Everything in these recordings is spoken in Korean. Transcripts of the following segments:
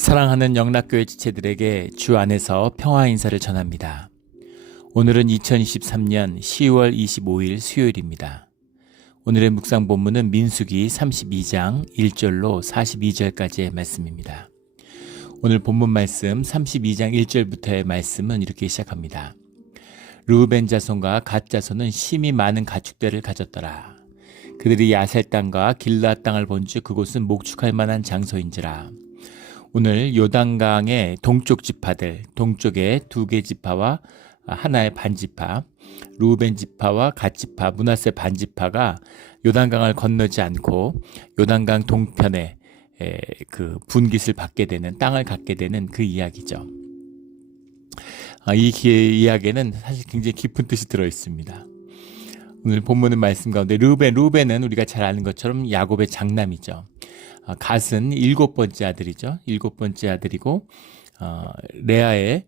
사랑하는 영락교회 지체들에게 주 안에서 평화 인사를 전합니다. 오늘은 2023년 10월 25일 수요일입니다. 오늘의 묵상 본문은 민수기 32장 1절로 42절까지의 말씀입니다. 오늘 본문 말씀 32장 1절부터의 말씀은 이렇게 시작합니다. 르우벤 자손과 갓 자손은 심히 많은 가축대를 가졌더라. 그들이 야셀 땅과 길르앗 땅을 본즉 그곳은 목축할 만한 장소인지라. 오늘 요단강의 동쪽 지파들, 동쪽의 2개 지파와 하나의 반지파, 르우벤 지파와 갓 지파, 므낫세 반지파가 요단강을 건너지 않고 요단강 동편에 그 분깃을 받게 되는, 땅을 갖게 되는 그 이야기죠. 이 이야기에는 사실 굉장히 깊은 뜻이 들어 있습니다. 오늘 본문의 말씀 가운데 르우벤은 우리가 잘 아는 것처럼 야곱의 장남이죠. 갓은 7번째 아들이죠. 7번째 아들이고 레아의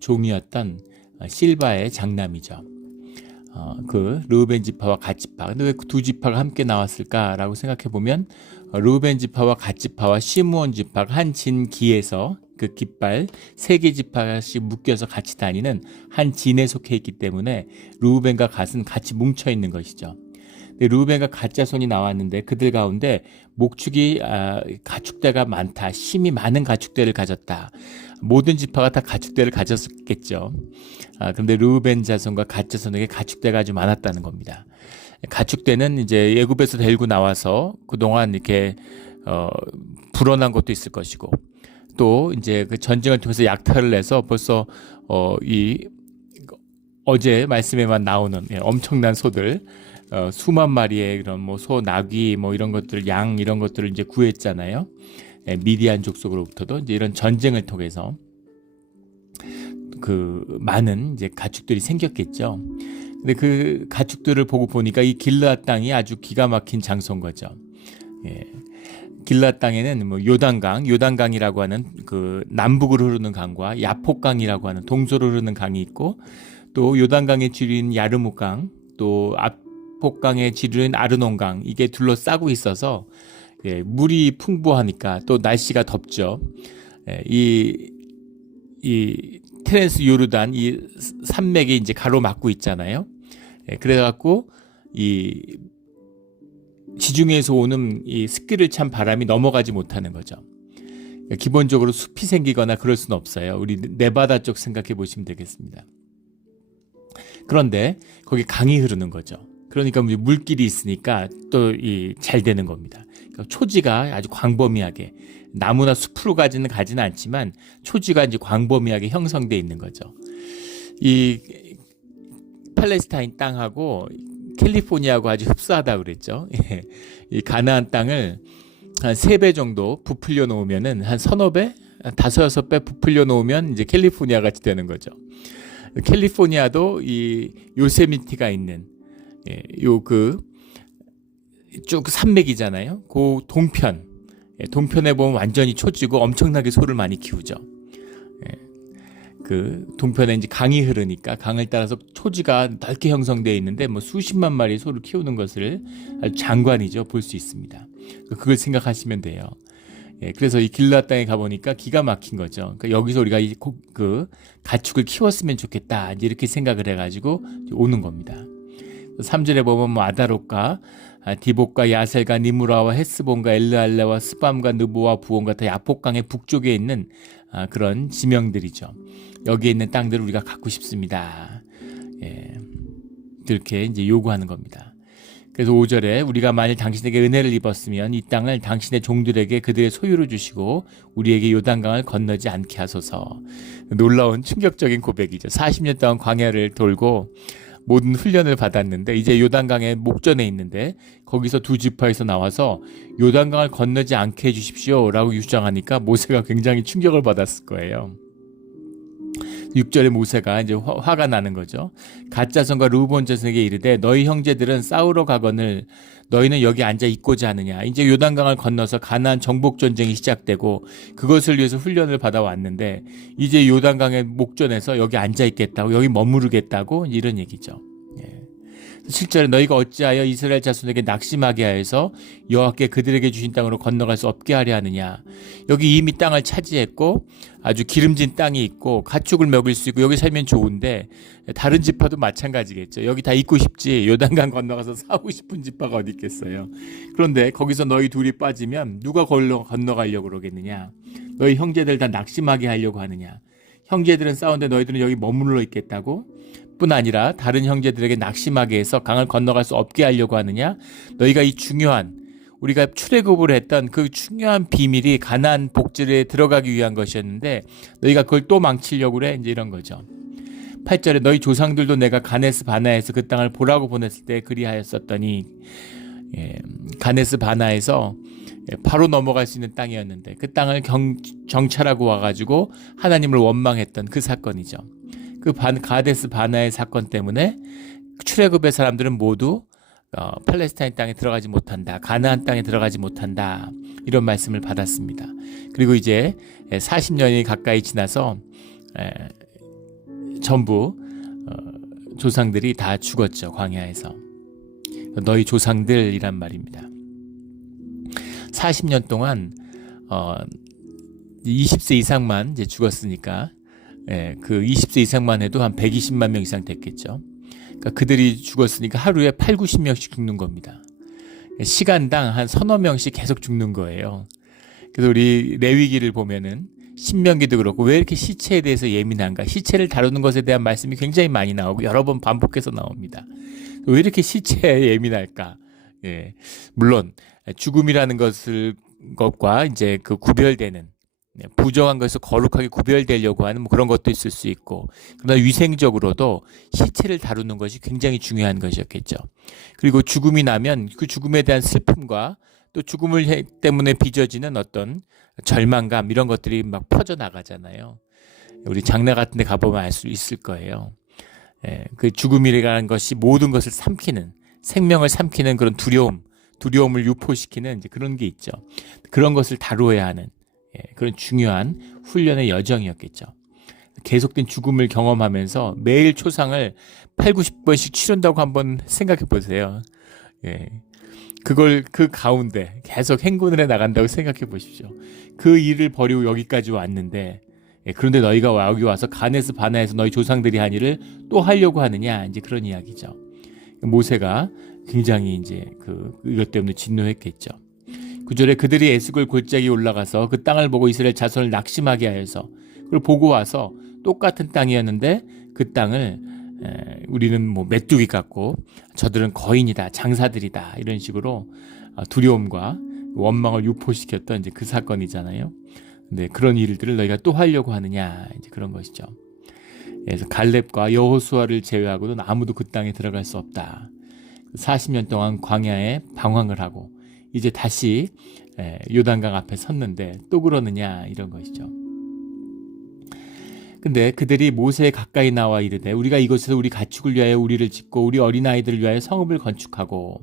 종이었던 실바의 장남이죠. 그 르우벤 지파와 갓 지파. 근데 왜 두 지파가 함께 나왔을까라고 생각해 보면 르우벤 지파와 갓 지파와 시므온 지파가 한 진기에서 그 깃발 3개 지파씩 묶여서 같이 다니는 한 진에 속해 있기 때문에 르우벤과 갓은 같이 뭉쳐 있는 것이죠. 르우벤과 갓 자손이 나왔는데 그들 가운데 목축이 가축대가 많다. 심히 많은 가축대를 가졌다. 모든 지파가 다 가축대를 가졌겠죠. 그런데 르우벤 자손과 갓 자손에게 가축대가 아주 많았다는 겁니다. 가축대는 이제 애굽에서 데리고 나와서 그동안 이렇게 불어난 것도 있을 것이고, 또 이제 그 전쟁을 통해서 약탈을 해서 벌써 어제 말씀에만 나오는 엄청난 소들, 수만 마리의 그런 뭐 소, 나귀, 뭐 이런 것들, 양 이런 것들을 이제 구했잖아요. 미디안 족속으로부터도 이제 이런 전쟁을 통해서 그 많은 이제 가축들이 생겼겠죠. 근데 그 가축들을 보고 보니까 이 길르앗 땅이 아주 기가 막힌 장소인 거죠. 길르앗 땅에는 뭐 요단강이라고 하는 그 남북으로 흐르는 강과 야폭강이라고 하는 동서로 흐르는 강이 있고, 또 요단강의 주류인 야르무강, 또 압폭강의 주류인 아르논강, 이게 둘러싸고 있어서 물이 풍부하니까 또 날씨가 덥죠. 이 테렌스 요르단 이 산맥이 이제 가로막고 있잖아요. 그래갖고 이 지중해에서 오는 이 습기를 찬 바람이 넘어가지 못하는 거죠. 기본적으로 숲이 생기거나 그럴 수는 없어요. 우리 네바다 쪽 생각해 보시면 되겠습니다. 그런데 거기 강이 흐르는 거죠. 그러니까 물길이 있으니까 또 잘 되는 겁니다. 그러니까 초지가 아주 광범위하게, 나무나 숲으로 가지는 않지만 초지가 이제 광범위하게 형성되어 있는 거죠. 이 팔레스타인 땅하고 캘리포니아하고 아주 흡사하다고 그랬죠. 이 가나안 땅을 한 3배 정도 부풀려 놓으면은 한 서너 배, 5-6배 부풀려 놓으면 이제 캘리포니아 같이 되는 거죠. 캘리포니아도 이 요세미티가 있는 쭉 산맥이잖아요. 그 동편에 보면 완전히 초지고 엄청나게 소를 많이 키우죠. 그 동편에 이제 강이 흐르니까 강을 따라서 초지가 넓게 형성되어 있는데 뭐 수십만 마리 소를 키우는 것을 아주 장관이죠. 볼 수 있습니다. 그걸 생각하시면 돼요. 그래서 이 길르앗 땅에 가보니까 기가 막힌 거죠. 그러니까 여기서 우리가 그 가축을 키웠으면 좋겠다, 이렇게 생각을 해가지고 오는 겁니다. 3절에 보면 뭐 아다롯과 디봇과 야셀과 니무라와 헤스본과 엘르알레와 스밤과 느보와 부온과 다 야폭강의 북쪽에 있는 그런 지명들이죠. 여기에 있는 땅들을 우리가 갖고 싶습니다. 이렇게 이제 요구하는 겁니다. 그래서 5절에 우리가 만일 당신에게 은혜를 입었으면 이 땅을 당신의 종들에게 그들의 소유로 주시고 우리에게 요단강을 건너지 않게 하소서. 놀라운 충격적인 고백이죠. 40년 동안 광야를 돌고 모든 훈련을 받았는데 이제 요단강의 목전에 있는데 거기서 두 지파에서 나와서 요단강을 건너지 않게 해주십시오 라고 주장하니까 모세가 굉장히 충격을 받았을 거예요. 6절에 모세가 이제 화가 나는 거죠. 갓 자손과 르우본 자손에게 이르되 너희 형제들은 싸우러 가거늘 너희는 여기 앉아 있고자 하느냐. 이제 요단강을 건너서 가나안 정복 전쟁이 시작되고 그것을 위해서 훈련을 받아왔는데 이제 요단강의 목전에서 여기 앉아 있겠다고, 여기 머무르겠다고, 이런 얘기죠. 7절에 너희가 어찌하여 이스라엘 자손에게 낙심하게 하여서 여호와께 그들에게 주신 땅으로 건너갈 수 없게 하려 하느냐. 여기 이미 땅을 차지했고 아주 기름진 땅이 있고 가축을 먹일 수 있고 여기 살면 좋은데 다른 지파도 마찬가지겠죠. 여기 다 있고 싶지 요단강 건너가서 사고 싶은 지파가 어디 있겠어요. 그런데 거기서 너희 둘이 빠지면 누가 건너가려고 그러겠느냐. 너희 형제들 다 낙심하게 하려고 하느냐. 형제들은 싸우는데 너희들은 여기 머물러 있겠다고? 뿐 아니라 다른 형제들에게 낙심하게 해서 강을 건너갈 수 없게 하려고 하느냐. 너희가 이 중요한 우리가 출애굽을 했던 그 중요한 비밀이 가나안 복지에 들어가기 위한 것이었는데 너희가 그걸 또 망치려고 그래. 이제 이런 거죠. 8절에 너희 조상들도 내가 가네스 바나에서 그 땅을 보라고 보냈을 때 그리하였었더니 가네스 바나에서 바로 넘어갈 수 있는 땅이었는데 그 땅을 정찰하고 와가지고 하나님을 원망했던 그 사건이죠. 그 가데스 바나의 사건 때문에 출애굽의 사람들은 모두 팔레스타인 땅에 들어가지 못한다. 가나안 땅에 들어가지 못한다. 이런 말씀을 받았습니다. 그리고 이제 40년이 가까이 지나서 전부 조상들이 다 죽었죠. 광야에서. 너희 조상들이란 말입니다. 40년 동안 20세 이상만 이제 죽었으니까 그 20세 이상만 해도 한 120만 명 이상 됐겠죠. 그러니까 그들이 죽었으니까 하루에 8, 90명씩 죽는 겁니다. 시간당 한 서너 명씩 계속 죽는 거예요. 그래서 우리 레위기를 보면은 신명기도 그렇고 왜 이렇게 시체에 대해서 예민한가? 시체를 다루는 것에 대한 말씀이 굉장히 많이 나오고 여러 번 반복해서 나옵니다. 왜 이렇게 시체에 예민할까? 물론 죽음이라는 것과 이제 그 구별되는 부정한 것에서 거룩하게 구별되려고 하는 그런 것도 있을 수 있고 그러나 위생적으로도 시체를 다루는 것이 굉장히 중요한 것이었겠죠. 그리고 죽음이 나면 그 죽음에 대한 슬픔과 또 죽음을 때문에 빚어지는 어떤 절망감 이런 것들이 막 퍼져나가잖아요. 우리 장례 같은 데 가보면 알 수 있을 거예요. 그 죽음이라는 것이 모든 것을 삼키는 생명을 삼키는 그런 두려움을 유포시키는 이제 그런 게 있죠. 그런 것을 다루어야 하는 그런 중요한 훈련의 여정이었겠죠. 계속된 죽음을 경험하면서 매일 초상을 8, 90번씩 치른다고 한번 생각해 보세요. 그걸 그 가운데 계속 행군을 해 나간다고 생각해 보십시오. 그 일을 버리고 여기까지 왔는데 그런데 너희가 여기 와서 가네스 바나에서 너희 조상들이 한 일을 또 하려고 하느냐 이제 그런 이야기죠. 모세가 굉장히 이제 이것 때문에 진노했겠죠. 9절에 그들이 에스골 골짜기에 올라가서 그 땅을 보고 이스라엘 자손을 낙심하게 하여서 그걸 보고 와서 똑같은 땅이었는데 그 땅을 우리는 뭐 메뚜기 같고 저들은 거인이다, 장사들이다 이런 식으로 두려움과 원망을 유포시켰던 이제 그 사건이잖아요. 근데 그런 일들을 너희가 또 하려고 하느냐 이제 그런 것이죠. 그래서 갈렙과 여호수아를 제외하고는 아무도 그 땅에 들어갈 수 없다. 40년 동안 광야에 방황을 하고 이제 다시 요단강 앞에 섰는데 또 그러느냐 이런 것이죠. 근데 그들이 모세에 가까이 나와 이르되 우리가 이곳에서 우리 가축을 위하여 우리를 짓고 우리 어린아이들을 위하여 성읍을 건축하고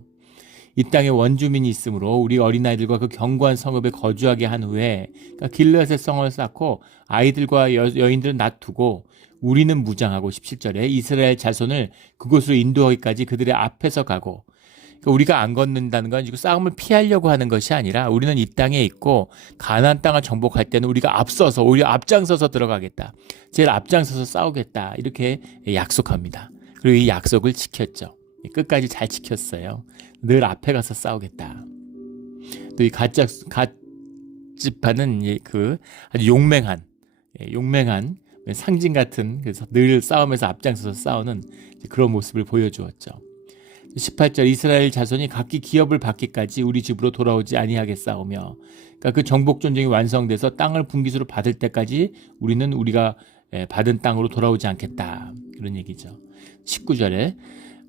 이 땅에 원주민이 있으므로 우리 어린아이들과 그 견고한 성읍에 거주하게 한 후에 그러니까 길르앗에 성을 쌓고 아이들과 여인들은 놔두고 우리는 무장하고 17절에 이스라엘 자손을 그곳으로 인도하기까지 그들의 앞에서 가고 그러니까 우리가 안 걷는다는 건 지금 싸움을 피하려고 하는 것이 아니라 우리는 이 땅에 있고 가나안 땅을 정복할 때는 우리가 앞서서 오히려 앞장서서 들어가겠다. 제일 앞장서서 싸우겠다. 이렇게 약속합니다. 그리고 이 약속을 지켰죠. 끝까지 잘 지켰어요. 늘 앞에 가서 싸우겠다. 또 이 갓지파는 그 아주 용맹한 상징 같은 그래서 늘 싸움에서 앞장서서 싸우는 그런 모습을 보여주었죠. 18절 이스라엘 자손이 각기 기업을 받기까지 우리 집으로 돌아오지 아니하겠사오며 그러니까 그 정복 전쟁이 완성돼서 땅을 분깃으로 받을 때까지 우리는 우리가 받은 땅으로 돌아오지 않겠다. 그런 얘기죠. 19절에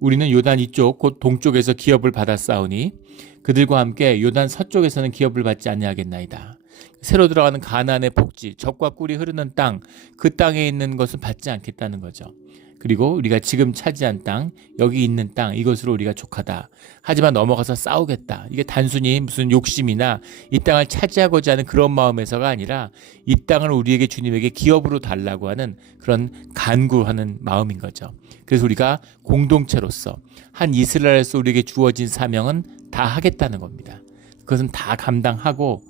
우리는 요단 이쪽 곧 동쪽에서 기업을 받아 싸우니 그들과 함께 요단 서쪽에서는 기업을 받지 아니하겠나이다. 새로 들어가는 가나안의 복지, 젖과 꿀이 흐르는 땅, 그 땅에 있는 것은 받지 않겠다는 거죠. 그리고 우리가 지금 차지한 땅, 여기 있는 땅, 이것으로 우리가 족하다. 하지만 넘어가서 싸우겠다. 이게 단순히 무슨 욕심이나 이 땅을 차지하고자 하는 그런 마음에서가 아니라 이 땅을 우리에게 주님에게 기업으로 달라고 하는 그런 간구하는 마음인 거죠. 그래서 우리가 공동체로서 한 이스라엘에서 우리에게 주어진 사명은 다 하겠다는 겁니다. 그것은 다 감당하고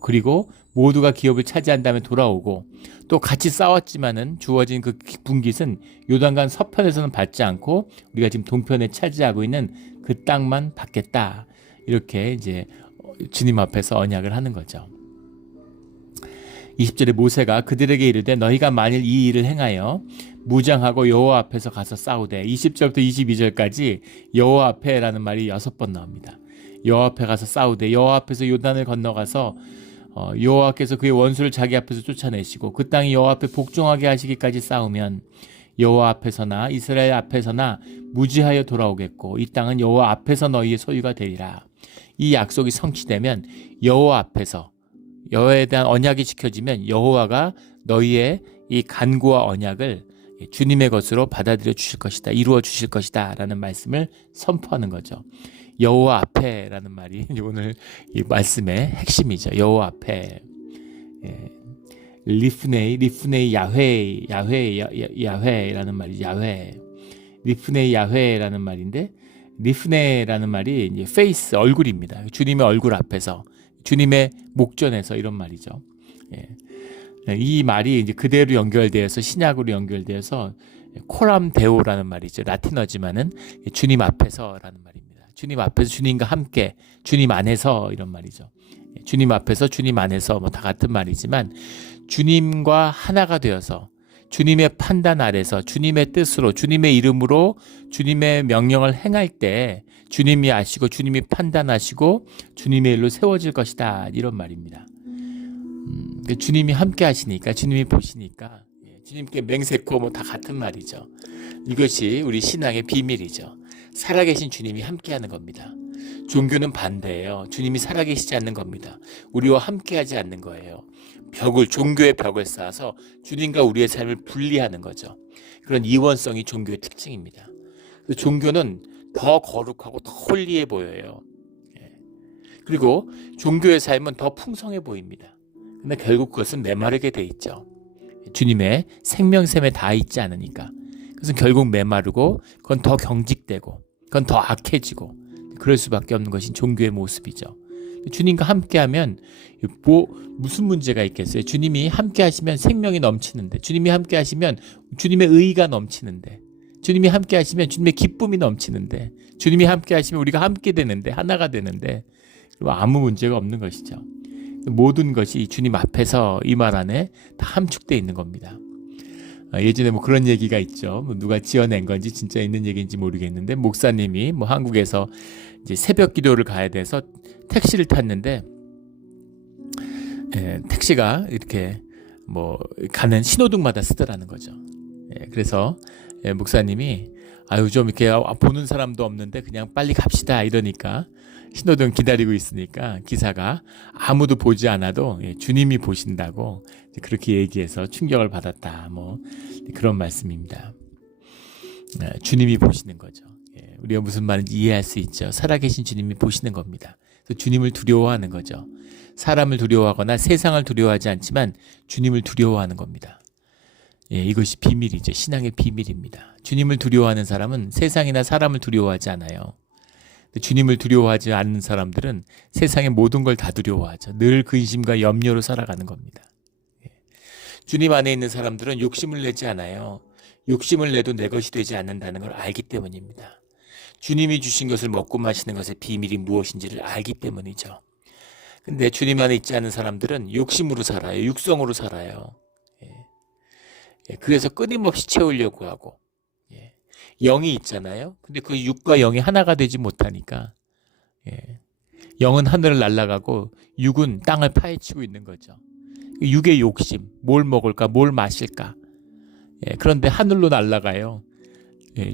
그리고 모두가 기업을 차지한 다음에 돌아오고 또 같이 싸웠지만은 주어진 그 분깃은 요단강 서편에서는 받지 않고 우리가 지금 동편에 차지하고 있는 그 땅만 받겠다. 이렇게 이제 주님 앞에서 언약을 하는 거죠. 20절에 모세가 그들에게 이르되 너희가 만일 이 일을 행하여 무장하고 여호와 앞에서 가서 싸우되 20절부터 22절까지 여호와 앞에라는 말이 6번 나옵니다. 여호와 앞에 가서 싸우되 여호와 앞에서 요단을 건너가서 여호와께서 그의 원수를 자기 앞에서 쫓아내시고 그 땅이 여호와 앞에 복종하게 하시기까지 싸우면 여호와 앞에서나 이스라엘 앞에서나 무지하여 돌아오겠고 이 땅은 여호와 앞에서 너희의 소유가 되리라. 이 약속이 성취되면 여호와 앞에서 여호와에 대한 언약이 지켜지면 여호와가 너희의 이 간구와 언약을 주님의 것으로 받아들여 주실 것이다. 이루어 주실 것이다. 라는 말씀을 선포하는 거죠. 여호와 앞에라는 말이 오늘 이 말씀의 핵심이죠. 여호와 앞에. 리프네이 야훼라는 말이 야훼. 리프네이 야훼라는 말인데 리프네라는 말이 이제 페이스 얼굴입니다. 주님의 얼굴 앞에서 주님의 목전에서 이런 말이죠. 이 말이 이제 그대로 연결되어서 신약으로 연결되어서 코람 데오라는 말이죠. 라틴어지만은 주님 앞에서라는 말입니다. 주님 앞에서 주님과 함께 주님 안에서 이런 말이죠. 주님 앞에서 주님 안에서 뭐 다 같은 말이지만 주님과 하나가 되어서 주님의 판단 아래서 주님의 뜻으로 주님의 이름으로 주님의 명령을 행할 때 주님이 아시고 주님이 판단하시고 주님의 일로 세워질 것이다 이런 말입니다. 주님이 함께 하시니까 주님이 보시니까 주님께 맹세코 뭐 다 같은 말이죠. 이것이 우리 신앙의 비밀이죠. 살아계신 주님이 함께하는 겁니다. 종교는 반대예요. 주님이 살아계시지 않는 겁니다. 우리와 함께하지 않는 거예요. 종교의 벽을 쌓아서 주님과 우리의 삶을 분리하는 거죠. 그런 이원성이 종교의 특징입니다. 종교는 더 거룩하고 더 홀리해 보여요. 그리고 종교의 삶은 더 풍성해 보입니다. 근데 결국 그것은 메마르게 돼 있죠. 주님의 생명샘에 다 있지 않으니까. 그래서 결국 메마르고 그건 더 경직되고 그건 더 악해지고 그럴 수밖에 없는 것이 종교의 모습이죠. 주님과 함께하면 무슨 문제가 있겠어요? 주님이 함께하시면 생명이 넘치는데 주님이 함께하시면 주님의 의가 넘치는데 주님이 함께하시면 주님의 기쁨이 넘치는데 주님이 함께하시면 우리가 함께 되는데 하나가 되는데 아무 문제가 없는 것이죠. 모든 것이 주님 앞에서 이 말 안에 다 함축되어 있는 겁니다. 예전에 뭐 그런 얘기가 있죠. 누가 지어낸 건지 진짜 있는 얘기인지 모르겠는데 목사님이 뭐 한국에서 이제 새벽 기도를 가야 돼서 택시를 탔는데 택시가 이렇게 뭐 가는 신호등마다 쓰더라는 거죠. 그래서 목사님이 좀 이렇게 보는 사람도 없는데 그냥 빨리 갑시다 이러니까 신호등 기다리고 있으니까 기사가 아무도 보지 않아도 주님이 보신다고 그렇게 얘기해서 충격을 받았다. 뭐 그런 말씀입니다. 주님이 보시는 거죠. 우리가 무슨 말인지 이해할 수 있죠. 살아계신 주님이 보시는 겁니다. 그래서 주님을 두려워하는 거죠. 사람을 두려워하거나 세상을 두려워하지 않지만 주님을 두려워하는 겁니다. 이것이 비밀이죠. 신앙의 비밀입니다. 주님을 두려워하는 사람은 세상이나 사람을 두려워하지 않아요. 주님을 두려워하지 않는 사람들은 세상의 모든 걸 다 두려워하죠. 늘 근심과 염려로 살아가는 겁니다. 주님 안에 있는 사람들은 욕심을 내지 않아요. 욕심을 내도 내 것이 되지 않는다는 걸 알기 때문입니다. 주님이 주신 것을 먹고 마시는 것의 비밀이 무엇인지를 알기 때문이죠. 근데 주님 안에 있지 않은 사람들은 욕심으로 살아요. 육성으로 살아요. 그래서 끊임없이 채우려고 하고 영이 있잖아요. 근데 그 육과 영이 하나가 되지 못하니까 영은 하늘을 날아가고 육은 땅을 파헤치고 있는 거죠. 육의 욕심, 뭘 먹을까, 뭘 마실까. 그런데 하늘로 날아가요.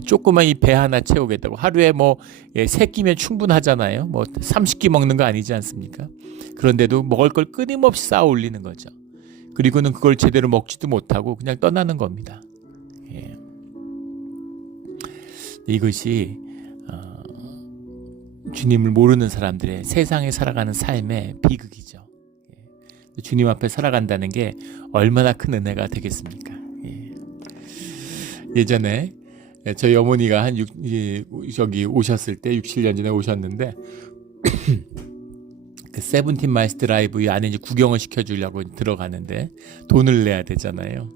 조그만 이 배 하나 채우겠다고 하루에 뭐 3끼면 충분하잖아요. 뭐 30끼 먹는 거 아니지 않습니까? 그런데도 먹을 걸 끊임없이 쌓아 올리는 거죠. 그리고는 그걸 제대로 먹지도 못하고 그냥 떠나는 겁니다. 이것이 주님을 모르는 사람들의 세상에 살아가는 삶의 비극이죠. 주님 앞에 살아간다는 게 얼마나 큰 은혜가 되겠습니까? 예전에 저희 어머니가 저기 오셨을 때 6, 7년 전에 오셨는데 그 세븐틴 마일스 드라이브 이 안에 이제 구경을 시켜주려고 들어가는데 돈을 내야 되잖아요.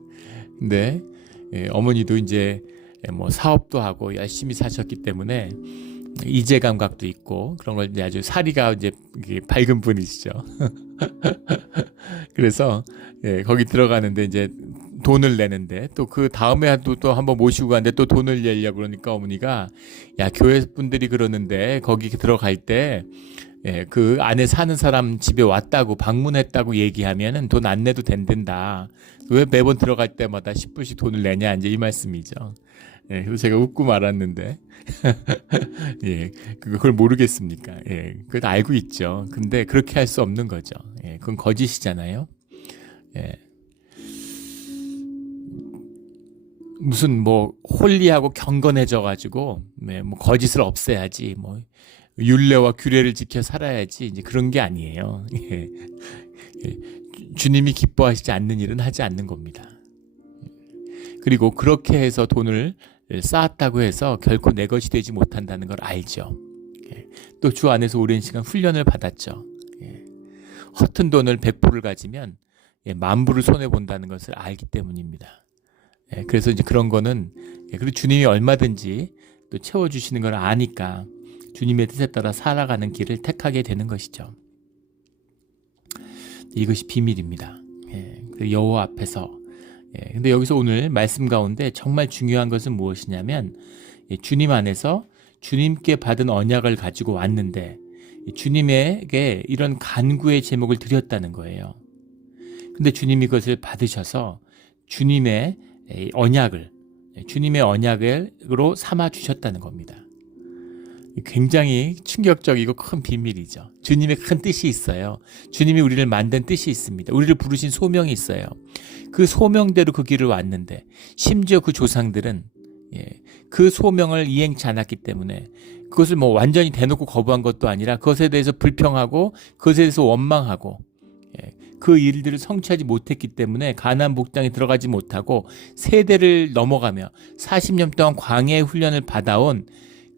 근데 어머니도 이제 뭐 사업도 하고 열심히 사셨기 때문에 이제 감각도 있고 그런 걸 이제 아주 사리가 이제 밝은 분이시죠. 그래서 거기 들어가는데 이제 돈을 내는데 또 그 다음에 또 한번 모시고 가는데 또 돈을 내려고 그러니까 어머니가 야 교회 분들이 그러는데 거기 들어갈 때 그 안에 사는 사람 집에 왔다고 방문했다고 얘기하면은 돈 안 내도 된다. 왜 매번 들어갈 때마다 10불씩 돈을 내냐 이제 이 말씀이죠. 그래서 제가 웃고 말았는데 그걸 모르겠습니까? 그걸 알고 있죠. 근데 그렇게 할 수 없는 거죠. 그건 거짓이잖아요. 무슨 뭐 홀리하고 경건해져 가지고 뭐 거짓을 없애야지 뭐 율례와 규례를 지켜 살아야지 이제 그런 게 아니에요. 주님이 기뻐하시지 않는 일은 하지 않는 겁니다. 그리고 그렇게 해서 돈을 쌓았다고 해서 결코 내 것이 되지 못한다는 걸 알죠. 또 주 안에서 오랜 시간 훈련을 받았죠. 허튼 돈을 100불을 가지면 만불을 손해본다는 것을 알기 때문입니다. 그래서 이제 그런 거는 그리고 주님이 얼마든지 또 채워주시는 걸 아니까 주님의 뜻에 따라 살아가는 길을 택하게 되는 것이죠. 이것이 비밀입니다. 여호와 앞에서. 근데 여기서 오늘 말씀 가운데 정말 중요한 것은 무엇이냐면 주님 안에서 주님께 받은 언약을 가지고 왔는데 주님에게 이런 간구의 제목을 드렸다는 거예요. 근데 주님이 그것을 받으셔서 주님의 언약으로 삼아 주셨다는 겁니다. 굉장히 충격적이고 큰 비밀이죠. 주님의 큰 뜻이 있어요. 주님이 우리를 만든 뜻이 있습니다. 우리를 부르신 소명이 있어요. 그 소명대로 그 길을 왔는데 심지어 그 조상들은 그 소명을 이행치 않았기 때문에 그것을 뭐 완전히 대놓고 거부한 것도 아니라 그것에 대해서 불평하고 그것에 대해서 원망하고 그 일들을 성취하지 못했기 때문에 가나안 복장에 들어가지 못하고 세대를 넘어가며 40년 동안 광야의 훈련을 받아온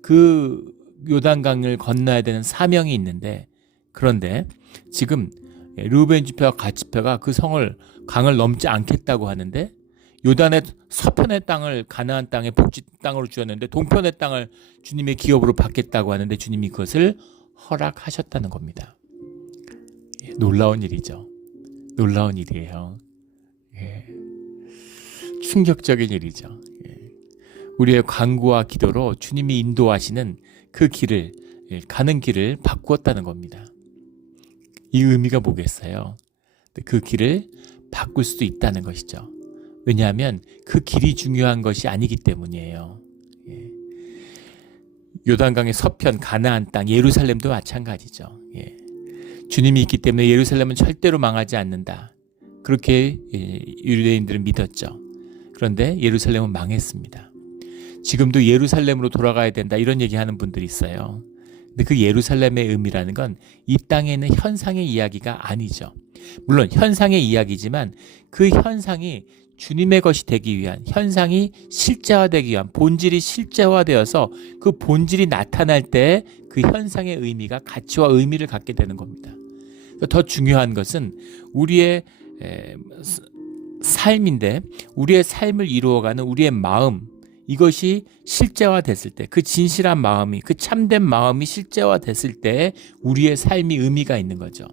그 요단강을 건너야 되는 사명이 있는데 그런데 지금 르우벤 지파와 갓 지파가 그 강을 넘지 않겠다고 하는데 요단의 서편의 땅을 가나안 땅의 복지 땅으로 주었는데 동편의 땅을 주님의 기업으로 받겠다고 하는데 주님이 그것을 허락하셨다는 겁니다. 놀라운 일이죠. 놀라운 일이에요. 충격적인 일이죠. 우리의 간구와 기도로 주님이 인도하시는 그 길을 가는 길을 바꾸었다는 겁니다. 이 의미가 뭐겠어요? 그 길을 바꿀 수도 있다는 것이죠. 왜냐하면 그 길이 중요한 것이 아니기 때문이에요. 요단강의 서편 가나안 땅 예루살렘도 마찬가지죠. 주님이 있기 때문에 예루살렘은 절대로 망하지 않는다. 그렇게 유대인들은 믿었죠. 그런데 예루살렘은 망했습니다. 지금도 예루살렘으로 돌아가야 된다 이런 얘기하는 분들이 있어요. 근데 그 예루살렘의 의미라는 건 이 땅에 있는 현상의 이야기가 아니죠. 물론 현상의 이야기지만 그 현상이 주님의 것이 되기 위한 현상이 실제화되기 위한 본질이 실제화되어서 그 본질이 나타날 때 그 현상의 의미가 가치와 의미를 갖게 되는 겁니다. 더 중요한 것은 우리의 삶인데 우리의 삶을 이루어가는 우리의 마음 이것이 실제화됐을 때 그 진실한 마음이 그 참된 마음이 실제화됐을 때 우리의 삶이 의미가 있는 거죠.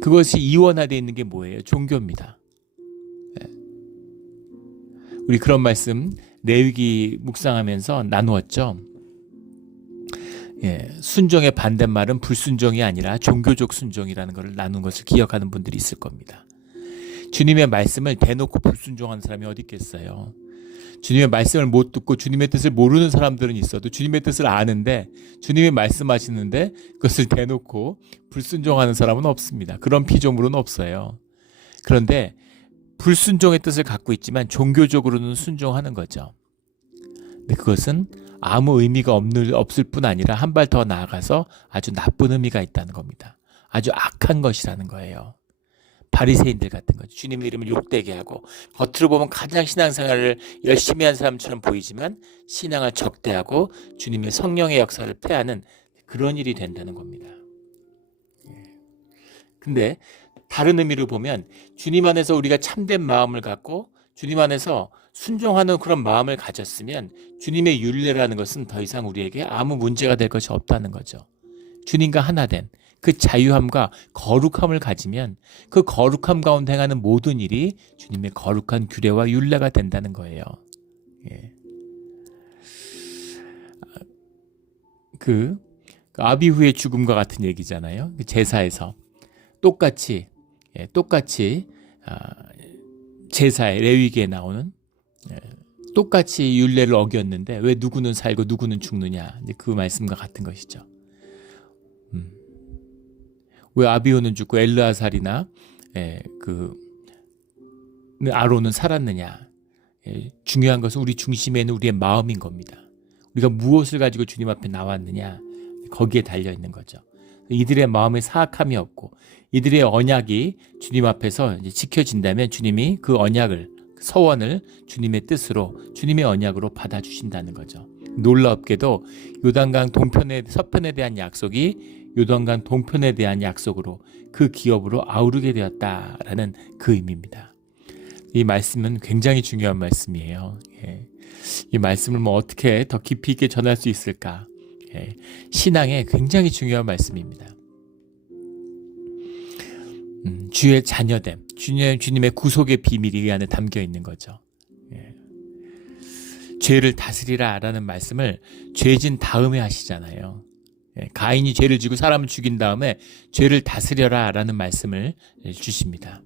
그것이 이원화되어 있는 게 뭐예요? 종교입니다. 우리 그런 말씀 레위기 묵상하면서 나누었죠. 순종의 반대말은 불순종이 아니라 종교적 순종이라는 것을 나눈 것을 기억하는 분들이 있을 겁니다. 주님의 말씀을 대놓고 불순종하는 사람이 어디 있겠어요? 주님의 말씀을 못 듣고 주님의 뜻을 모르는 사람들은 있어도 주님의 뜻을 아는데 주님이 말씀하시는데 그것을 대놓고 불순종하는 사람은 없습니다. 그런 피조물은 없어요. 그런데 불순종의 뜻을 갖고 있지만 종교적으로는 순종하는 거죠. 근데 그것은 아무 의미가 없을 뿐 아니라 한 발 더 나아가서 아주 나쁜 의미가 있다는 겁니다. 아주 악한 것이라는 거예요. 바리새인들 같은 거죠. 주님의 이름을 욕되게 하고 겉으로 보면 가장 신앙생활을 열심히 한 사람처럼 보이지만 신앙을 적대하고 주님의 성령의 역사를 폐하는 그런 일이 된다는 겁니다. 근데 다른 의미로 보면 주님 안에서 우리가 참된 마음을 갖고 주님 안에서 순종하는 그런 마음을 가졌으면 주님의 율례라는 것은 더 이상 우리에게 아무 문제가 될 것이 없다는 거죠. 주님과 하나 된 그 자유함과 거룩함을 가지면 그 거룩함 가운데 행하는 모든 일이 주님의 거룩한 규례와 율례가 된다는 거예요. 그 아비후의 죽음과 같은 얘기잖아요. 제사에서 똑같이 제사의 레위기에 나오는 똑같이 율례를 어겼는데 왜 누구는 살고 누구는 죽느냐, 그 말씀과 같은 것이죠. 왜 아비후는 죽고 엘르아살이나 아론은 살았느냐? 중요한 것은 우리 중심에 있는 우리의 마음인 겁니다. 우리가 무엇을 가지고 주님 앞에 나왔느냐, 거기에 달려 있는 거죠. 이들의 마음에 사악함이 없고 이들의 언약이 주님 앞에서 이제 지켜진다면 주님이 그 언약을, 서원을 주님의 뜻으로, 주님의 언약으로 받아주신다는 거죠. 놀랍게도 요단강 서편에 대한 약속이 요단강 동편에 대한 약속으로 그 기업으로 아우르게 되었다라는 그 의미입니다. 이 말씀은 굉장히 중요한 말씀이에요. 이 말씀을 어떻게 더 깊이 있게 전할 수 있을까? 신앙에 굉장히 중요한 말씀입니다. 주의 자녀됨, 주님의 구속의 비밀이 이 안에 담겨 있는 거죠. 죄를 다스리라 라는 말씀을 죄진 다음에 하시잖아요. 가인이 죄를 지고 사람을 죽인 다음에 죄를 다스려라 라는 말씀을 주십니다.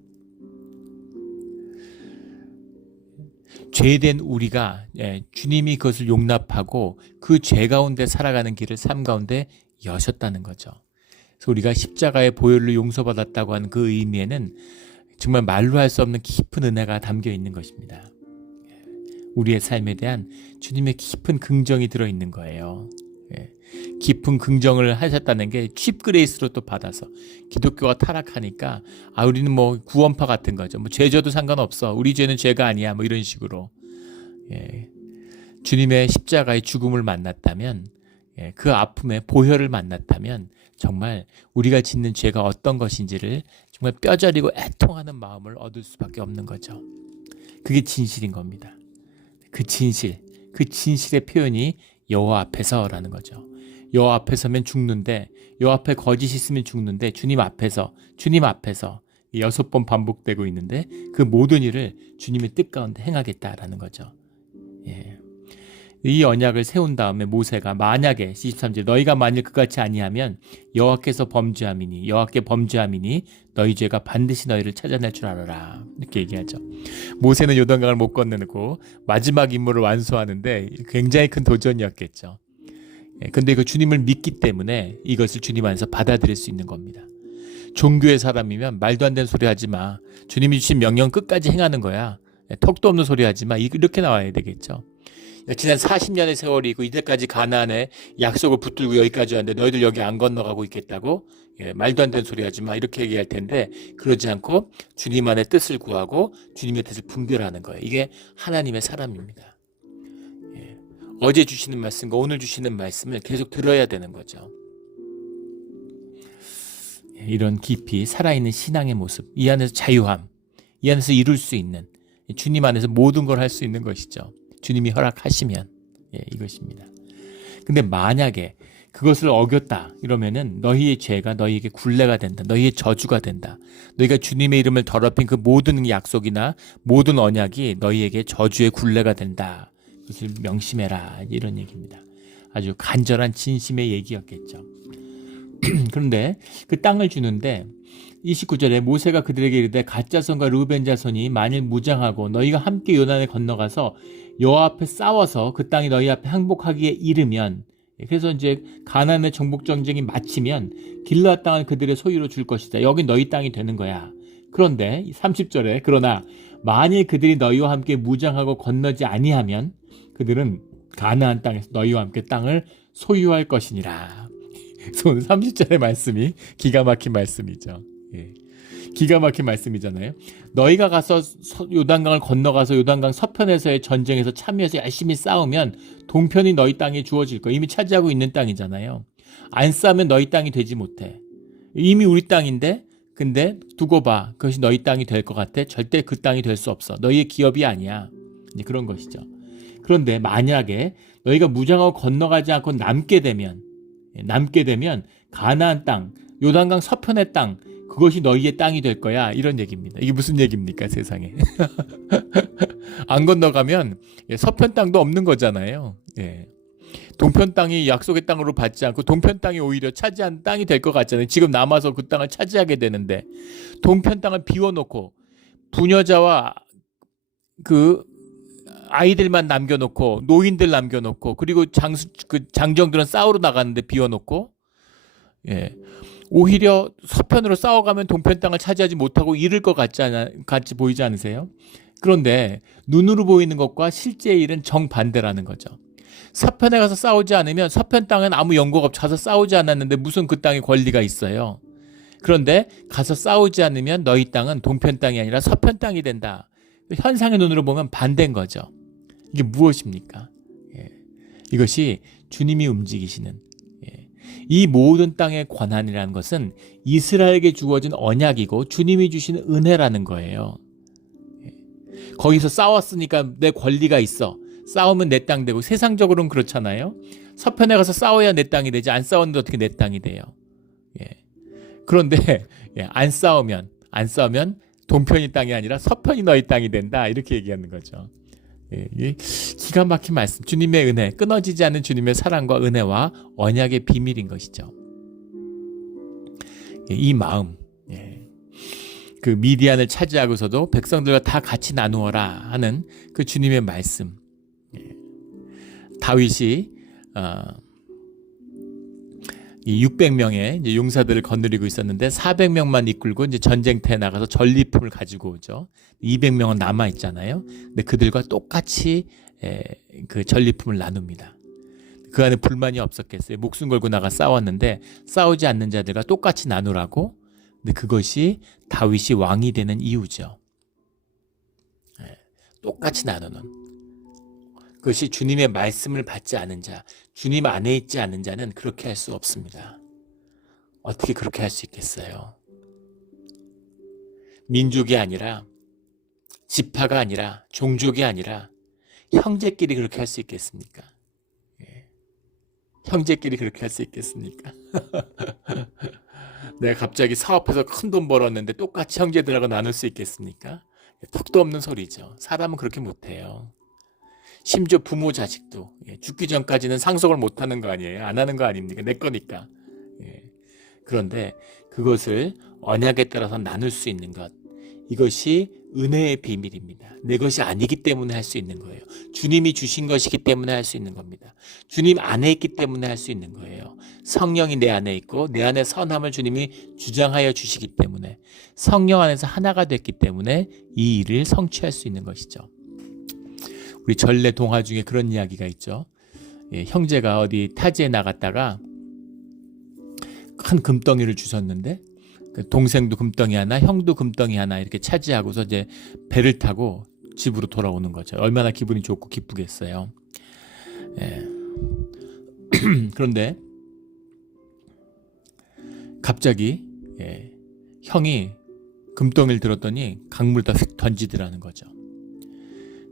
죄된 우리가 주님이 그것을 용납하고 그 죄 가운데 살아가는 길을 삶 가운데 여셨다는 거죠. 그래서 우리가 십자가의 보혈로 용서받았다고 하는 그 의미에는 정말 말로 할 수 없는 깊은 은혜가 담겨 있는 것입니다. 우리의 삶에 대한 주님의 깊은 긍정이 들어있는 거예요. 깊은 긍정을 하셨다는 게 칩그레이스로 또 받아서 기독교가 타락하니까 우리는 구원파 같은 거죠. 죄 져도 상관없어. 우리 죄는 죄가 아니야. 이런 식으로. 주님의 십자가의 죽음을 만났다면, 그 아픔의 보혈을 만났다면 정말 우리가 짓는 죄가 어떤 것인지를 정말 뼈저리고 애통하는 마음을 얻을 수밖에 없는 거죠. 그게 진실인 겁니다. 그 진실의 표현이 여호와 앞에서라는 거죠. 여호와 앞에 서면 죽는데, 여호와 앞에 거짓이 있으면 죽는데 주님 앞에서 6번 반복되고 있는데 그 모든 일을 주님의 뜻 가운데 행하겠다라는 거죠. 이 언약을 세운 다음에 모세가 만약에 23절 너희가 만일 그같이 아니하면 여호와께 범죄함이니 너희 죄가 반드시 너희를 찾아낼 줄 알아라, 이렇게 얘기하죠. 모세는 요단강을 못 건너고 마지막 임무를 완수하는데 굉장히 큰 도전이었겠죠. 근데 그 주님을 믿기 때문에 이것을 주님 안에서 받아들일 수 있는 겁니다. 종교의 사람이면 말도 안 되는 소리 하지 마. 주님이 주신 명령 끝까지 행하는 거야. 턱도 없는 소리 하지 마. 이렇게 나와야 되겠죠. 지난 40년의 세월이 있고 이때까지 가나안에 약속을 붙들고 여기까지 왔는데 너희들 여기 안 건너가고 있겠다고? 말도 안 되는 소리 하지 마. 이렇게 얘기할 텐데 그러지 않고 주님 안에 뜻을 구하고 주님의 뜻을 분별하는 거예요. 이게 하나님의 사람입니다. 어제 주시는 말씀과 오늘 주시는 말씀을 계속 들어야 되는 거죠. 이런 깊이 살아있는 신앙의 모습, 이 안에서 자유함, 이 안에서 이룰 수 있는, 주님 안에서 모든 걸 할 수 있는 것이죠. 주님이 허락하시면 이것입니다. 근데 만약에 그것을 어겼다 이러면은 너희의 죄가 너희에게 굴레가 된다. 너희의 저주가 된다. 너희가 주님의 이름을 더럽힌 그 모든 약속이나 모든 언약이 너희에게 저주의 굴레가 된다. 그것을 명심해라, 이런 얘기입니다. 아주 간절한 진심의 얘기였겠죠. 그런데 그 땅을 주는데 29절에 모세가 그들에게 이르되 갓 자손과 르우벤 자손이 만일 무장하고 너희가 함께 요단을 건너가서 여호와 앞에 싸워서 그 땅이 너희 앞에 항복하기에 이르면, 그래서 이제 가나안의 정복 전쟁이 마치면 길르앗 땅을 그들의 소유로 줄 것이다. 여긴 너희 땅이 되는 거야. 그런데 30절에 그러나 만일 그들이 너희와 함께 무장하고 건너지 아니하면 그들은 가나안 땅에서 너희와 함께 땅을 소유할 것이니라. 그래서 오늘 30절의 말씀이 기가 막힌 말씀이죠. 예. 기가 막힌 말씀이잖아요. 너희가 가서 요단강을 건너가서 요단강 서편에서의 전쟁에서 참여해서 열심히 싸우면 동편이 너희 땅에 주어질 거야. 이미 차지하고 있는 땅이잖아요. 안 싸우면 너희 땅이 되지 못해. 이미 우리 땅인데 근데 두고 봐. 그것이 너희 땅이 될 것 같아? 절대 그 땅이 될 수 없어. 너희의 기업이 아니야. 이제 그런 것이죠. 그런데 만약에 너희가 무장하고 건너가지 않고 남게 되면 가나안 땅, 요단강 서편의 땅, 그것이 너희의 땅이 될 거야. 이런 얘기입니다. 이게 무슨 얘기입니까, 세상에. 안 건너가면 서편 땅도 없는 거잖아요. 예. 동편 땅이 약속의 땅으로 받지 않고 동편 땅이 오히려 차지한 땅이 될 것 같잖아요. 지금 남아서 그 땅을 차지하게 되는데 동편 땅을 비워놓고 부녀자와 그 아이들만 남겨놓고 노인들 남겨놓고 그리고 장정들은 싸우러 나가는데 비워놓고 예. 오히려 서편으로 싸워가면 동편 땅을 차지하지 못하고 잃을 것 같이 보이지 않으세요? 그런데 눈으로 보이는 것과 실제의 일은 정반대라는 거죠. 서편에 가서 싸우지 않으면 서편 땅은 아무 연고가 없이 가서 싸우지 않았는데 무슨 그 땅에 권리가 있어요. 그런데 가서 싸우지 않으면 너희 땅은 동편 땅이 아니라 서편 땅이 된다. 현상의 눈으로 보면 반대인 거죠. 이게 무엇입니까? 예. 이것이 주님이 움직이시는 이 모든 땅의 권한이라는 것은 이스라엘에게 주어진 언약이고 주님이 주시는 은혜라는 거예요. 거기서 싸웠으니까 내 권리가 있어. 싸우면 내 땅 되고 세상적으로는 그렇잖아요. 서편에 가서 싸워야 내 땅이 되지 안 싸웠는데 어떻게 내 땅이 돼요. 그런데 안 싸우면 동편이 땅이 아니라 서편이 너희 땅이 된다. 이렇게 얘기하는 거죠. 기가 막힌 말씀. 주님의 은혜, 끊어지지 않는 주님의 사랑과 은혜와 언약의 비밀인 것이죠. 이 마음, 그 미디안을 차지하고서도 백성들과 다 같이 나누어라 하는 그 주님의 말씀. 다윗이 600명의 용사들을 거느리고 있었는데 400명만 이끌고 이제 전쟁터에 나가서 전리품을 가지고 오죠. 200명은 남아 있잖아요. 근데 그들과 똑같이 그 전리품을 나눕니다. 그 안에 불만이 없었겠어요. 목숨 걸고 나가 싸웠는데 싸우지 않는 자들과 똑같이 나누라고. 근데 그것이 다윗이 왕이 되는 이유죠. 똑같이 나누는. 그것이 주님의 말씀을 받지 않은 자, 주님 안에 있지 않은 자는 그렇게 할 수 없습니다. 어떻게 그렇게 할 수 있겠어요? 민족이 아니라, 지파가 아니라, 종족이 아니라 형제끼리 그렇게 할 수 있겠습니까? 형제끼리 그렇게 할 수 있겠습니까? 내가 갑자기 사업해서 큰 돈 벌었는데 똑같이 형제들하고 나눌 수 있겠습니까? 턱도 없는 소리죠. 사람은 그렇게 못해요. 심지어 부모 자식도 죽기 전까지는 상속을 못하는 거 아니에요. 안 하는 거 아닙니까? 내 거니까. 그런데 그것을 언약에 따라서 나눌 수 있는 것, 이것이 은혜의 비밀입니다. 내 것이 아니기 때문에 할 수 있는 거예요. 주님이 주신 것이기 때문에 할 수 있는 겁니다. 주님 안에 있기 때문에 할 수 있는 거예요. 성령이 내 안에 있고 내 안에 선함을 주님이 주장하여 주시기 때문에, 성령 안에서 하나가 됐기 때문에 이 일을 성취할 수 있는 것이죠. 우리 전래 동화 중에 그런 이야기가 있죠. 형제가 어디 타지에 나갔다가 큰 금덩이를 주웠는데 동생도 금덩이 하나, 형도 금덩이 하나 이렇게 차지하고서 이제 배를 타고 집으로 돌아오는 거죠. 얼마나 기분이 좋고 기쁘겠어요. 그런데 갑자기 형이 금덩이를 들었더니 강물에다 휙 던지더라는 거죠.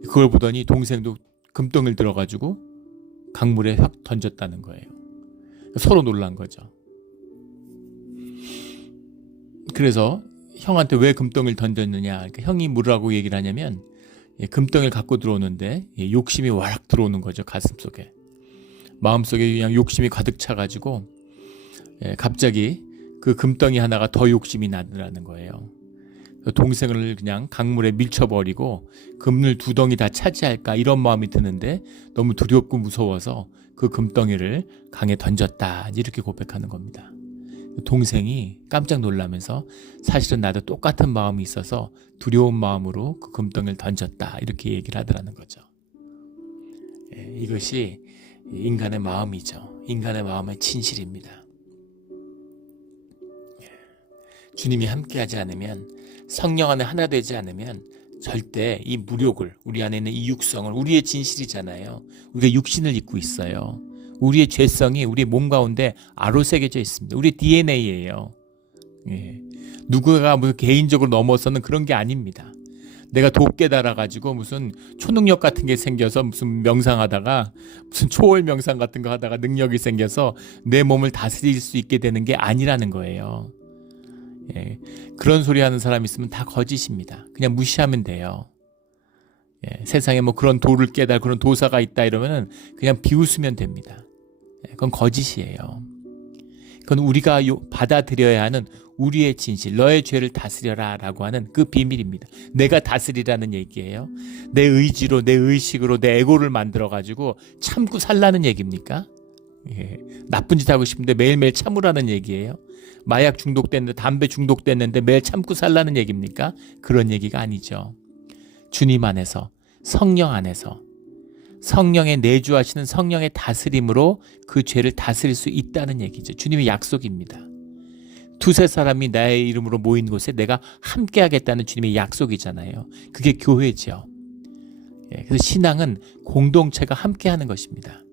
그걸 보더니 동생도 금덩이를 들어가지고 강물에 확 던졌다는 거예요. 서로 놀란 거죠. 그래서 형한테 왜 금덩이를 던졌느냐, 그러니까 형이 뭐라고 얘기를 하냐면 금덩이를 갖고 들어오는데 욕심이 와락 들어오는 거죠. 가슴속에, 마음속에 그냥 욕심이 가득 차가지고 갑자기 그 금덩이 하나가 더 욕심이 나더라는 거예요. 동생을 그냥 강물에 밀쳐버리고 금을 2덩이 다 차지할까 이런 마음이 드는데 너무 두렵고 무서워서 그 금덩이를 강에 던졌다, 이렇게 고백하는 겁니다. 동생이 깜짝 놀라면서 사실은 나도 똑같은 마음이 있어서 두려운 마음으로 그 금덩이를 던졌다, 이렇게 얘기를 하더라는 거죠. 이것이 인간의 마음이죠. 인간의 마음의 진실입니다. 주님이 함께하지 않으면, 성령 안에 하나 되지 않으면 절대 이 무력을, 우리 안에 있는 이 육성을, 우리의 진실이잖아요. 우리가 육신을 입고 있어요. 우리의 죄성이 우리 몸 가운데 아로새겨져 있습니다. 우리 DNA예요. 누구가 무슨 개인적으로 넘어서는 그런 게 아닙니다. 내가 돕게 달아가지고 무슨 초능력 같은 게 생겨서 무슨 명상하다가 무슨 초월 명상 같은 거 하다가 능력이 생겨서 내 몸을 다스릴 수 있게 되는 게 아니라는 거예요. 그런 소리 하는 사람 있으면 다 거짓입니다. 그냥 무시하면 돼요. 세상에 뭐 그런 도를 깨달, 그런 도사가 있다 이러면은 그냥 비웃으면 됩니다. 그건 거짓이에요. 그건 우리가 받아들여야 하는 우리의 진실, 너의 죄를 다스려라 라고 하는 그 비밀입니다. 내가 다스리라는 얘기예요. 내 의지로, 내 의식으로, 내 에고를 만들어가지고 참고 살라는 얘기입니까? 나쁜 짓 하고 싶은데 매일매일 참으라는 얘기예요. 마약 중독됐는데, 담배 중독됐는데 매일 참고 살라는 얘기입니까? 그런 얘기가 아니죠. 주님 안에서, 성령 안에서, 성령의 내주하시는 성령의 다스림으로 그 죄를 다스릴 수 있다는 얘기죠. 주님의 약속입니다. 두세 사람이 나의 이름으로 모인 곳에 내가 함께 하겠다는 주님의 약속이잖아요. 그게 교회죠. 그래서 신앙은 공동체가 함께 하는 것입니다.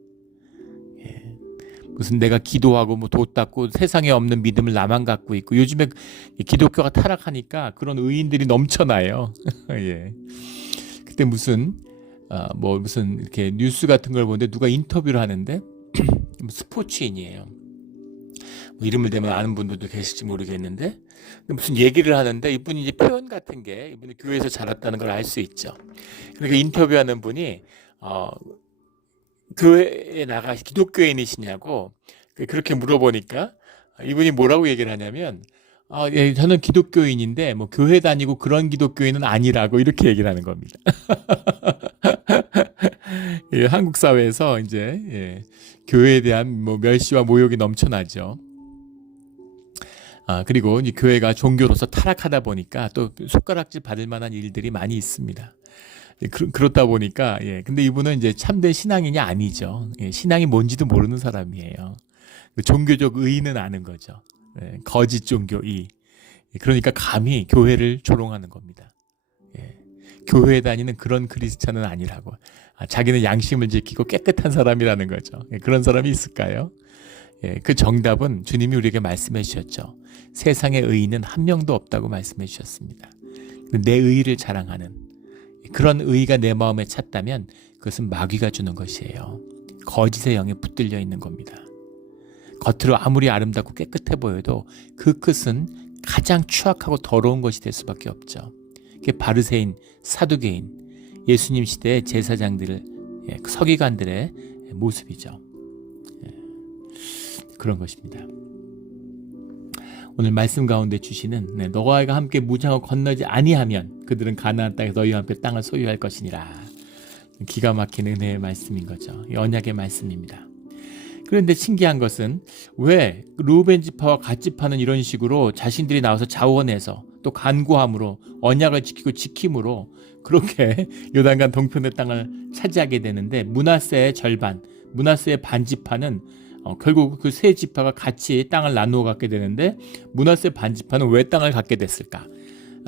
무슨 내가 기도하고 뭐 도 닦고 세상에 없는 믿음을 나만 갖고 있고, 요즘에 기독교가 타락하니까 그런 의인들이 넘쳐나요. 그때 무슨 이렇게 뉴스 같은 걸 보는데 누가 인터뷰를 하는데 스포츠인이에요. 뭐 이름을 대면 아는 분들도 계실지 모르겠는데, 무슨 얘기를 하는데 이분이 이제 표현 같은 게, 이분이 교회에서 자랐다는 걸 알 수 있죠. 그러니까 인터뷰하는 분이 교회에 나가 기독교인이시냐고 그렇게 물어보니까 이분이 뭐라고 얘기를 하냐면, 저는 기독교인인데 뭐 교회 다니고 그런 기독교인은 아니라고 이렇게 얘기를 하는 겁니다. 한국 사회에서 이제 교회에 대한 뭐 멸시와 모욕이 넘쳐나죠. 그리고 이 교회가 종교로서 타락하다 보니까 또 손가락질 받을 만한 일들이 많이 있습니다. 그렇다 보니까 근데 이분은 이제 참된 신앙인이 아니죠. 신앙이 뭔지도 모르는 사람이에요. 종교적 의의는 아는 거죠. 거짓 종교의. 그러니까 감히 교회를 조롱하는 겁니다. 교회에 다니는 그런 크리스찬은 아니라고. 자기는 양심을 지키고 깨끗한 사람이라는 거죠. 그런 사람이 있을까요? 그 정답은 주님이 우리에게 말씀해 주셨죠. 세상의 의인은 한 명도 없다고 말씀해 주셨습니다. 내 의의를 자랑하는 그런 의의가 내 마음에 찼다면 그것은 마귀가 주는 것이에요. 거짓의 영에 붙들려 있는 겁니다. 겉으로 아무리 아름답고 깨끗해 보여도 그 끝은 가장 추악하고 더러운 것이 될 수밖에 없죠. 그게 바리새인, 사두개인, 예수님 시대의 제사장들, 서기관들의 모습이죠. 그런 것입니다. 오늘 말씀 가운데 주시는 너와 아이가 함께 무장하고 건너지 아니하면 그들은 가나안 땅에서 너희와 함께 땅을 소유할 것이니라. 기가 막힌 은혜의 말씀인 거죠. 언약의 말씀입니다. 그런데 신기한 것은 왜 루벤 지파와 갓 지파는 이런 식으로 자신들이 나와서 자원해서 또 간구함으로 언약을 지키고 지킴으로 그렇게 요단강 동편의 땅을 차지하게 되는데, 므낫세의 절반, 므낫세의 반 지파는 결국 그 세 지파가 같이 땅을 나누어 갖게 되는데, 므낫세 반 지파는 왜 땅을 갖게 됐을까?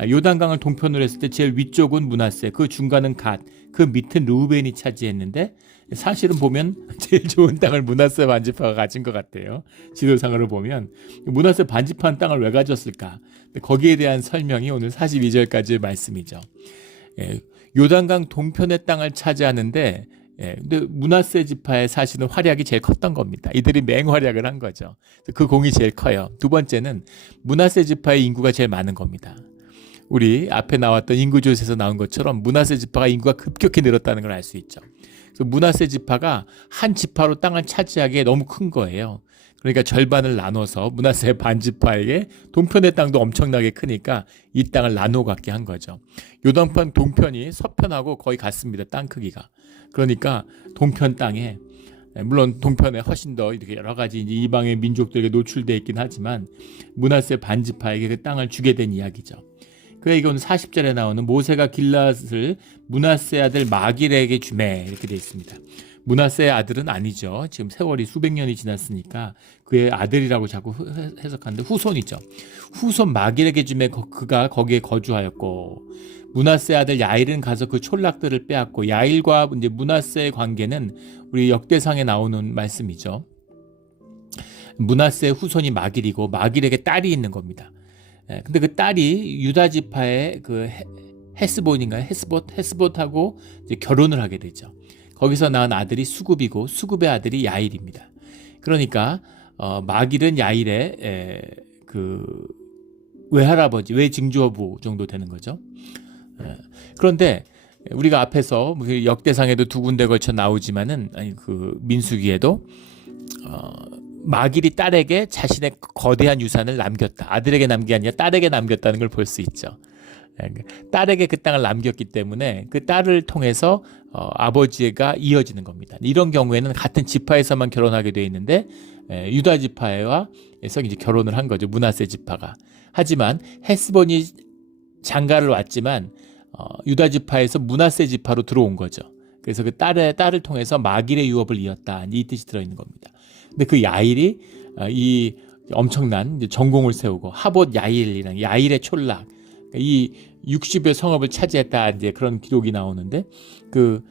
요단강을 동편으로 했을 때 제일 위쪽은 므낫세, 그 중간은 갓, 그 밑은 루벤이 차지했는데, 사실은 보면 제일 좋은 땅을 므낫세 반지파가 가진 것 같아요. 지도상으로 보면 므낫세 반지파는 땅을 왜 가졌을까? 거기에 대한 설명이 오늘 42절까지의 말씀이죠. 요단강 동편의 땅을 차지하는데, 근데 므낫세 지파의 사실은 활약이 제일 컸던 겁니다. 이들이 맹활약을 한 거죠. 그 공이 제일 커요. 두 번째는 므낫세 지파의 인구가 제일 많은 겁니다. 우리 앞에 나왔던 인구조사에서 나온 것처럼 므낫세 지파가 인구가 급격히 늘었다는 걸 알 수 있죠. 그래서 므낫세 지파가 한 지파로 땅을 차지하기에 너무 큰 거예요. 그러니까 절반을 나눠서 므낫세 반 지파에게 동편의 땅도 엄청나게 크니까 이 땅을 나눠 갖게 한 거죠. 요단강 동편이 서편하고 거의 같습니다. 땅 크기가. 그러니까 동편 땅에, 물론 동편에 훨씬 더 이렇게 여러 가지 이방의 민족들에게 노출되어 있긴 하지만 므낫세 반 지파에게 그 땅을 주게 된 이야기죠. 그래 이건 40절에 나오는 모세가 길앗을 므낫세 아들 마길에게 주매 이렇게 되어 있습니다. 므낫세의 아들은 아니죠. 지금 세월이 수백 년이 지났으니까 그의 아들이라고 자꾸 해석하는데 후손이죠. 후손 마길에게 주매 그가 거기에 거주하였고, 므낫세의 아들 야일은 가서 그 촌락들을 빼앗고, 야일과 이제 므낫세의 관계는 우리 역대상에 나오는 말씀이죠. 므낫세의 후손이 마길이고 마길에게 딸이 있는 겁니다. 근데 그 딸이 유다 지파의 그 헤스본인가요? 헤스봇하고 이제 결혼을 하게 되죠. 거기서 낳은 아들이 수굽이고 수굽의 아들이 야일입니다. 그러니까 마길은 야일의 그 외할아버지, 외증조부 정도 되는 거죠. 그런데 우리가 앞에서 역대상에도 두 군데 걸쳐 나오지만은, 아니 그 민수기에도 마길이 딸에게 자신의 거대한 유산을 남겼다. 아들에게 남긴 게 아니라 딸에게 남겼다는 걸 볼 수 있죠. 딸에게 그 땅을 남겼기 때문에 그 딸을 통해서 아버지가 이어지는 겁니다. 이런 경우에는 같은 지파에서만 결혼하게 되어 있는데 유다 지파에서 이제 결혼을 한 거죠. 므낫세 지파가. 하지만 헤스본이 장가를 왔지만 유다 지파에서 므낫세 지파로 들어온 거죠. 그래서 그 딸을 통해서 마길의 유업을 이었다. 이 뜻이 들어있는 겁니다. 근데 그 야일이 이 엄청난 전공을 세우고 하봇 야일이랑 야일의 촌락, 이 60여 성읍을 차지했다, 이제 그런 기록이 나오는데 그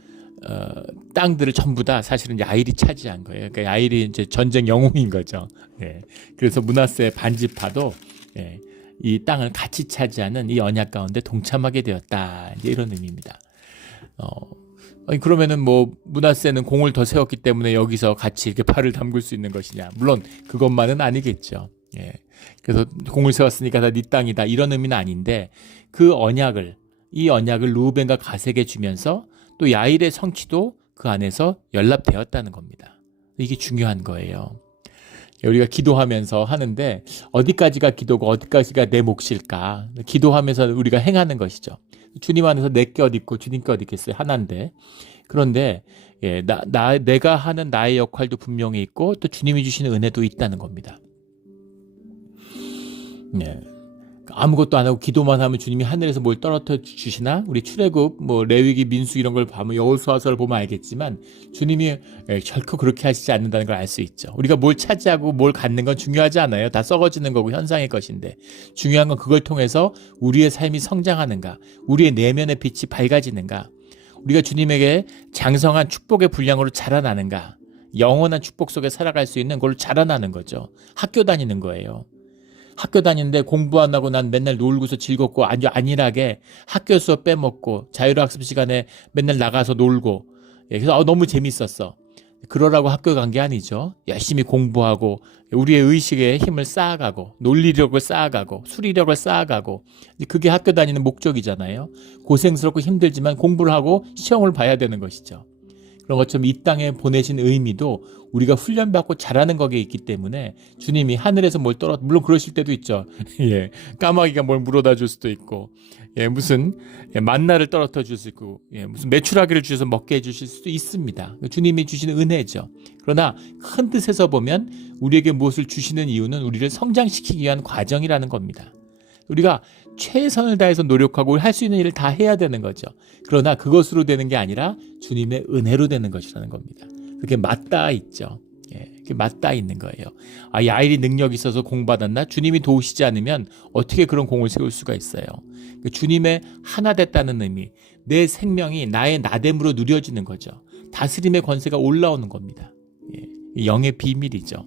땅들을 전부 다 사실은 야일이 차지한 거예요. 그러니까 야일이 이제 전쟁 영웅인 거죠. 예. 그래서 므낫세 반지파도 이 땅을 같이 차지하는 이 언약 가운데 동참하게 되었다. 이제 이런 의미입니다. 아니 그러면은 뭐 므낫세는 공을 더 세웠기 때문에 여기서 같이 이렇게 팔을 담글 수 있는 것이냐? 물론 그것만은 아니겠죠. 예. 그래서 공을 세웠으니까 다 네 땅이다, 이런 의미는 아닌데, 이 언약을 르우벤과 가세에게 주면서 또 야일의 성취도 그 안에서 연락되었다는 겁니다. 이게 중요한 거예요. 우리가 기도하면서 하는데 어디까지가 기도고 어디까지가 내 몫일까? 기도하면서 우리가 행하는 것이죠. 주님 안에서 내 게 어디 있고 주님 게 어디 있겠어요? 하나인데. 그런데 내가 하는 나의 역할도 분명히 있고 또 주님이 주시는 은혜도 있다는 겁니다. 네. 아무것도 안 하고 기도만 하면 주님이 하늘에서 뭘 떨어뜨려 주시나? 우리 출애굽, 뭐 레위기, 민수 이런 걸 보면, 여호수아서를 보면 알겠지만 주님이 결코 그렇게 하시지 않는다는 걸 알 수 있죠. 우리가 뭘 차지하고 뭘 갖는 건 중요하지 않아요. 다 썩어지는 거고 현상의 것인데, 중요한 건 그걸 통해서 우리의 삶이 성장하는가, 우리의 내면의 빛이 밝아지는가, 우리가 주님에게 장성한 축복의 분량으로 자라나는가, 영원한 축복 속에 살아갈 수 있는 걸로 자라나는 거죠. 학교 다니는 거예요. 학교 다니는데 공부 안 하고 난 맨날 놀고서 즐겁고 아주 안일하게 학교 수업 빼먹고 자율학습 시간에 맨날 나가서 놀고, 그래서 너무 재밌었어. 그러라고 학교 간 게 아니죠. 열심히 공부하고 우리의 의식에 힘을 쌓아가고 논리력을 쌓아가고 수리력을 쌓아가고, 그게 학교 다니는 목적이잖아요. 고생스럽고 힘들지만 공부를 하고 시험을 봐야 되는 것이죠. 그런 것처럼 이 땅에 보내신 의미도 우리가 훈련받고 잘하는 거기에 있기 때문에 주님이 하늘에서 뭘 물론 그러실 때도 있죠. 예, 까마귀가 뭘 물어다 줄 수도 있고, 무슨 만나를 떨어뜨려 줄 수 있고, 무슨 메추라기를 주셔서 먹게 해주실 수도 있습니다. 주님이 주시는 은혜죠. 그러나 큰 뜻에서 보면 우리에게 무엇을 주시는 이유는 우리를 성장시키기 위한 과정이라는 겁니다. 우리가 최선을 다해서 노력하고 할 수 있는 일을 다 해야 되는 거죠. 그러나 그것으로 되는 게 아니라 주님의 은혜로 되는 것이라는 겁니다. 그게 맞닿아 있죠. 그게 맞닿아 있는 거예요. 야일이 능력이 있어서 공 받았나? 주님이 도우시지 않으면 어떻게 그런 공을 세울 수가 있어요. 주님의 하나 됐다는 의미, 내 생명이 나의 나됨으로 누려지는 거죠. 다스림의 권세가 올라오는 겁니다. 영의 비밀이죠.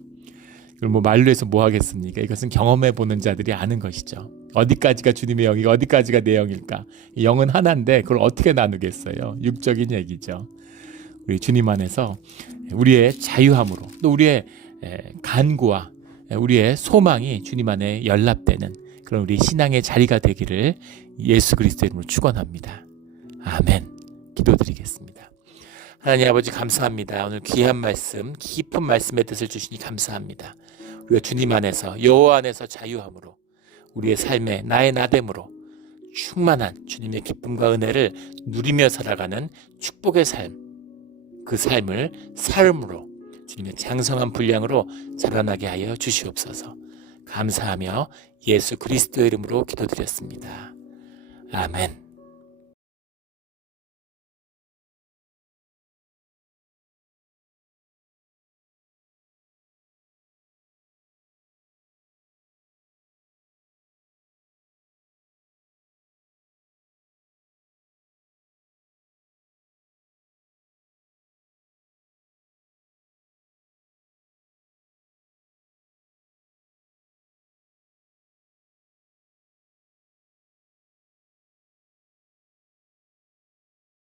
그럼 뭐 말로 해서 뭐 하겠습니까? 이것은 경험해 보는 자들이 아는 것이죠. 어디까지가 주님의 영이고 어디까지가 내 영일까? 영은 하나인데 그걸 어떻게 나누겠어요? 육적인 얘기죠. 우리 주님 안에서 우리의 자유함으로, 또 우리의 간구와 우리의 소망이 주님 안에 연합되는 그런 우리 신앙의 자리가 되기를 예수 그리스도의 이름으로 축원합니다. 아멘. 기도드리겠습니다. 하나님 아버지 감사합니다. 오늘 귀한 말씀, 깊은 말씀의 뜻을 주시니 감사합니다. 우리가 주님 안에서, 여호와 안에서 자유함으로 우리의 삶에 나의 나됨으로 충만한 주님의 기쁨과 은혜를 누리며 살아가는 축복의 삶, 그 삶을 삶으로 주님의 장성한 분량으로 자라나게 하여 주시옵소서. 감사하며 예수 그리스도의 이름으로 기도드렸습니다. 아멘.